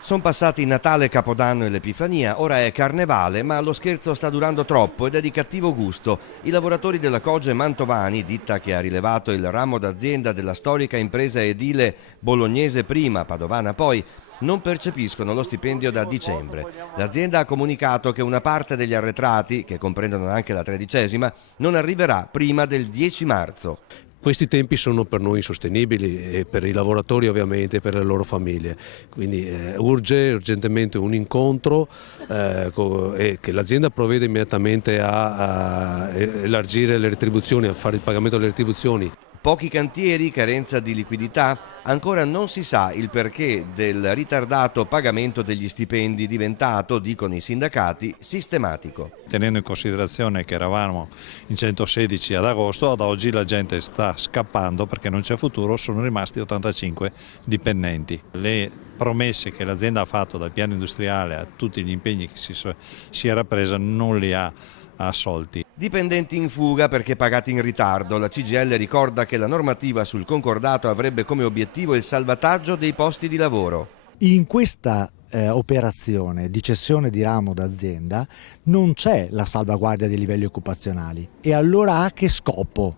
Sono passati Natale, Capodanno e l'Epifania, ora è Carnevale, ma lo scherzo sta durando troppo ed è di cattivo gusto. I lavoratori della Coge Mantovani, ditta che ha rilevato il ramo d'azienda della storica impresa edile bolognese prima, padovana poi, non percepiscono lo stipendio da dicembre. L'azienda ha comunicato che una parte degli arretrati, che comprendono anche la 13ª, non arriverà prima del 10 marzo. Questi tempi sono per noi insostenibili e per i lavoratori ovviamente e per le loro famiglie, quindi urge urgentemente un incontro e che l'azienda provveda immediatamente a elargire le retribuzioni, a fare il pagamento delle retribuzioni. Pochi cantieri, carenza di liquidità, ancora non si sa il perché del ritardato pagamento degli stipendi diventato, dicono i sindacati, sistematico. Tenendo in considerazione che eravamo in 116 ad agosto, ad oggi la gente sta scappando perché non c'è futuro, sono rimasti 85 dipendenti. Le promesse che l'azienda ha fatto dal piano industriale a tutti gli impegni che si era presa non li ha assolti. Dipendenti in fuga perché pagati in ritardo. La CGIL ricorda che la normativa sul concordato avrebbe come obiettivo il salvataggio dei posti di lavoro. In questa operazione di cessione di ramo d'azienda non c'è la salvaguardia dei livelli occupazionali. E allora a che scopo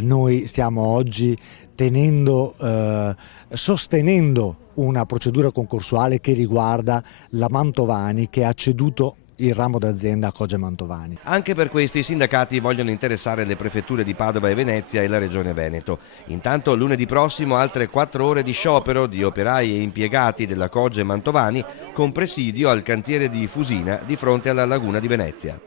noi stiamo oggi sostenendo una procedura concorsuale che riguarda la Mantovani, che ha ceduto il ramo d'azienda a Coge Mantovani? Anche per questo i sindacati vogliono interessare le prefetture di Padova e Venezia e la Regione Veneto. Intanto lunedì prossimo altre 4 ore di sciopero di operai e impiegati della Coge Mantovani con presidio al cantiere di Fusina di fronte alla laguna di Venezia.